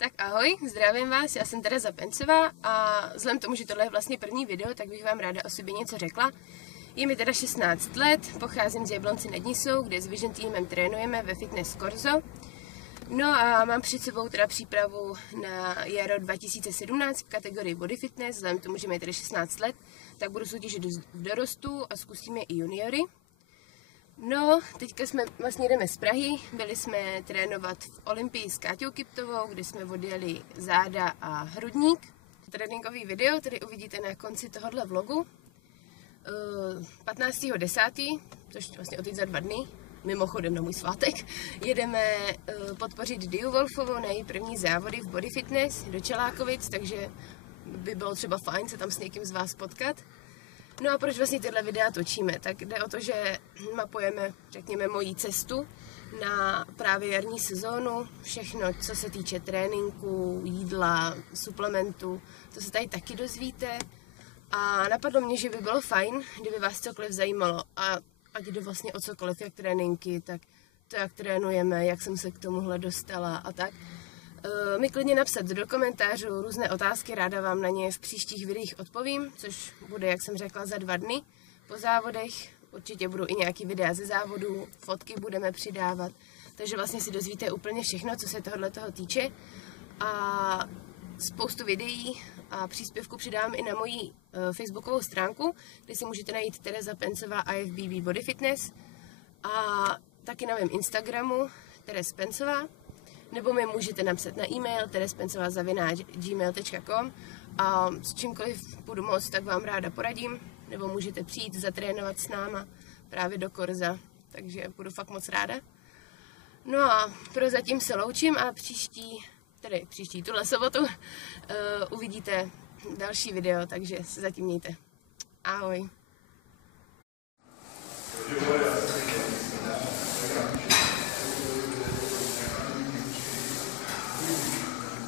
Tak ahoj, zdravím vás, já jsem Tereza Pencová a vzhledem k tomu, že tohle je vlastně první video, tak bych vám ráda o sobě něco řekla. Je mi teda 16 let, pocházím z Jablonce nad Nisou, kde s Vision týmem trénujeme ve Fitness Corso. No a mám před sebou teda přípravu na jaro 2017 v kategorii Body Fitness, vzhledem k tomu, že mi je teda 16 let, tak budu soutěžit v dorostu a zkusíme i juniory. No, teďka jdeme z Prahy, byli jsme trénovat v Olympii s Káťou Kiptovou, kde jsme odjeli záda a hrudník. Tréninkový video tady uvidíte na konci tohohle vlogu. 15.10., což vlastně o teď za 2 dny, mimochodem na můj svátek, jedeme podpořit Diu Wolfovou na její první závody v Body Fitness do Čelákovic, takže by bylo třeba fajn se tam s někým z vás potkat. No a proč vlastně tyhle videa točíme? Tak jde o to, že mapujeme, řekněme, moji cestu na právě jarní sezónu, všechno, co se týče tréninku, jídla, suplementů, to se tady taky dozvíte. A napadlo mě, že by bylo fajn, kdyby vás cokoliv zajímalo, a ať jde vlastně o cokoliv, jak tréninky, tak to, jak trénujeme, jak jsem se k tomuhle dostala a tak. Mi klidně napsat do komentářů různé otázky, ráda vám na ně v příštích videích odpovím, což bude, jak jsem řekla, za 2 dny po závodech. Určitě budou i nějaký videa ze závodů, fotky budeme přidávat, takže vlastně si dozvíte úplně všechno, co se tohoto týče. A spoustu videí a příspěvků přidám i na moji facebookovou stránku, kde si můžete najít Tereza Pencová IFBB Body Fitness, a taky na mém Instagramu Terez Pencová, nebo mi můžete napsat na e-mail terezpencova@gmail.com a s čímkoliv budu moct, tak vám ráda poradím, nebo můžete přijít zatrénovat s náma právě do Korza, takže budu fakt moc ráda. No a prozatím se loučím a příští tuhle sobotu uvidíte další video, takže se zatím mějte. Ahoj.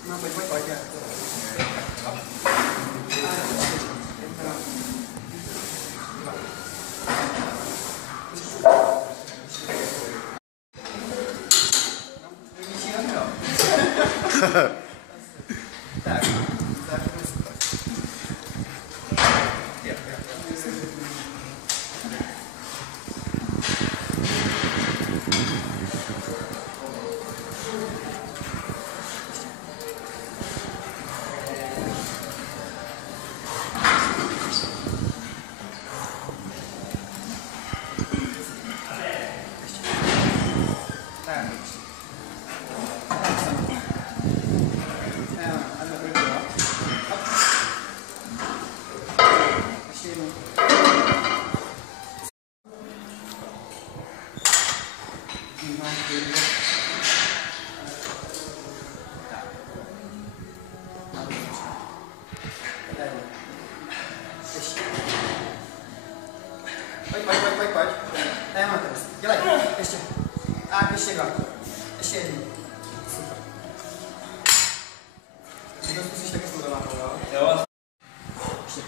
No, pojď. Tak, Pojď. Téma teraz. Dělej, ještě. Tak, ještě 2. Ještě 1. Super. Ty to zkusíš taky studovat, jo? Jo. Ještě.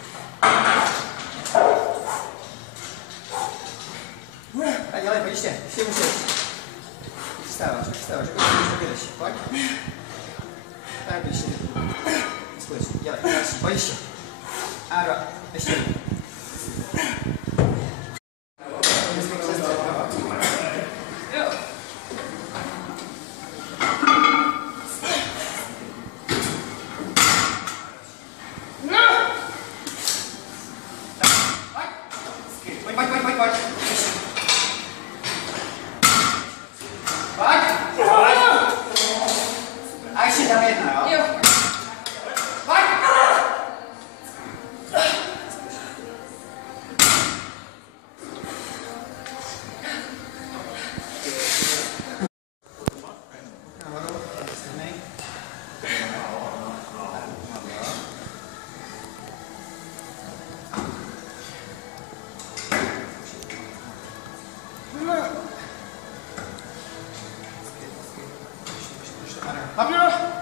A dělej, pojď ještě můžeš. Přistáváš, tak jdeš. Pojď. Tak, ještě. Skutečně, dělej, další, pojď ještě. A 2, ještě 1. A ještě tam 1, jo? Pojď!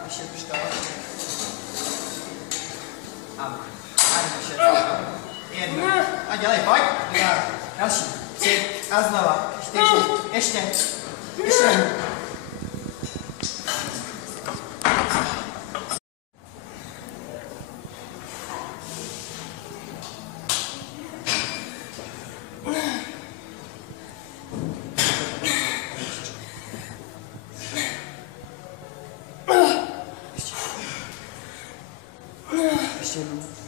Ještě to. A dělej, pojď. Další. 3. A znova. 4. Ještě. ještě jednou.